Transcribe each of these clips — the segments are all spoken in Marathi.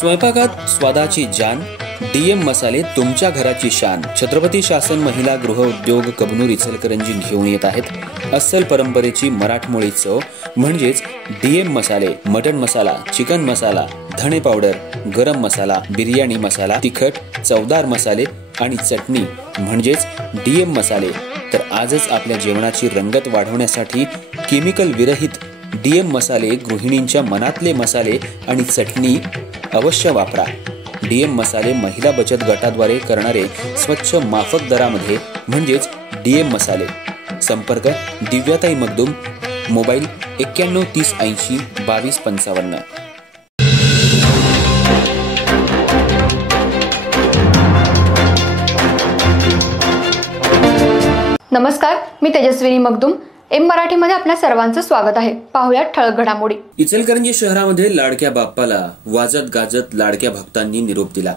स्वयंपाकात स्वादाची जान, डीएम मसाले तुमच्या घराची शान। छत्रपती शासन महिला गृह उद्योग कबनूर इचलकरंजी घेऊन येत आहेत अस्सल परंपरेची मराठमोळी चव म्हणजेच डीएम मसाले। मटन मसाला, चिकन मसाला, धणे पावडर, गरम मसाला, बिर्याणी मसाला, तिखट चवदार मसाले आणि चटणी म्हणजेच डीएम मसाले। तर आजच आपल्या जेवणाची रंगत वाढवण्यासाठी केमिकल विरहित डीएम मसाले, गृहिणींच्या मनातले मसाले आणि चटणी अवश्य वापरा। डीएम मसाले महिला बचत गटाद्वारे करणारे स्वच्छ माफक दरामध्ये म्हणजेच डीएम मसाले। संपर्क दिव्याताई मगदूम, मोबाईल 91 30 80 22 55। नमस्कार, मी तेजस्विनी मगदूम। एम मराठीमध्ये आपल्या सर्वांचं स्वागत आहे। पाहूया ठळक घडामोडी। इचलकरंजी शहरामध्ये लाडक्या बाप्पाला वाजत गाजत लाडक्या भक्तांनी निरोप दिला।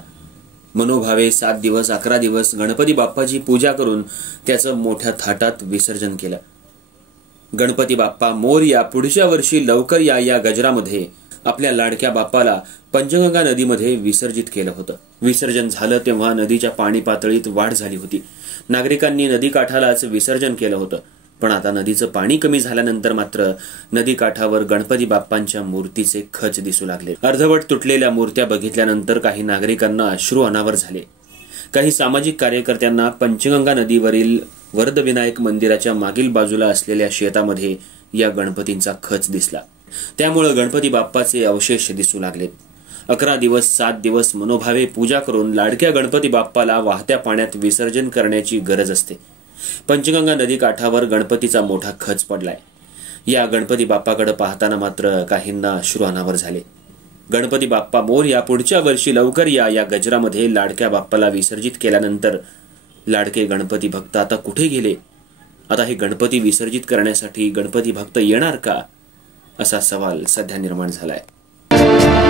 मनोभावे 7 दिवस 11 दिवस गणपती बाप्पाची पूजा करून त्याचं मोठ्या थाटात विसर्जन केलं। गणपती बाप्पा मोरया, पुढच्या वर्षी लवकर या या गजरामध्ये आपल्या लाडक्या बाप्पाला पंचगंगा नदीमध्ये विसर्जित केलं होतं। विसर्जन झालं तेव्हा नदीच्या पाणी पातळीत वाढ झाली होती। नागरिकांनी नदीकाठालाच विसर्जन केलं होतं, पण आता नदीचं पाणी कमी झाल्यानंतर मात्र नदीकाठावर गणपती बाप्पांच्या मूर्तीचे खच दिसू लागले। अर्धवट तुटलेल्या मूर्त्या बघितल्यानंतर काही नागरिकांना अश्रू अनावर झाले। काही सामाजिक कार्यकर्त्यांना पंचगंगा नदीवरील वरदविनायक मंदिराच्या मागील बाजूला असलेल्या शेतामध्ये या गणपतींचा खच दिसला। त्यामुळे गणपती बाप्पाचे अवशेष दिसू लागले। 11 दिवस 7 दिवस मनोभावे पूजा करून लाडक्या गणपती बाप्पाला वाहत्या पाण्यात विसर्जन करण्याची गरज असते। पंचगंगा नदी काठावर गणपतीचा मोठा खच पडलाय। या गणपती बाप्पाकडे पाहताना मात्र काहींना अश्रू अनावर झाले। गणपती बाप्पा मोरया, पुढच्या वर्षी लवकर या या गजरामध्ये लाडक्या बाप्पाला विसर्जित केल्यानंतर लाडके गणपती भक्त आता कुठे गेले? आता हे गणपती विसर्जित करण्यासाठी गणपती भक्त येणार का, असा सवाल सध्या निर्माण झालाय।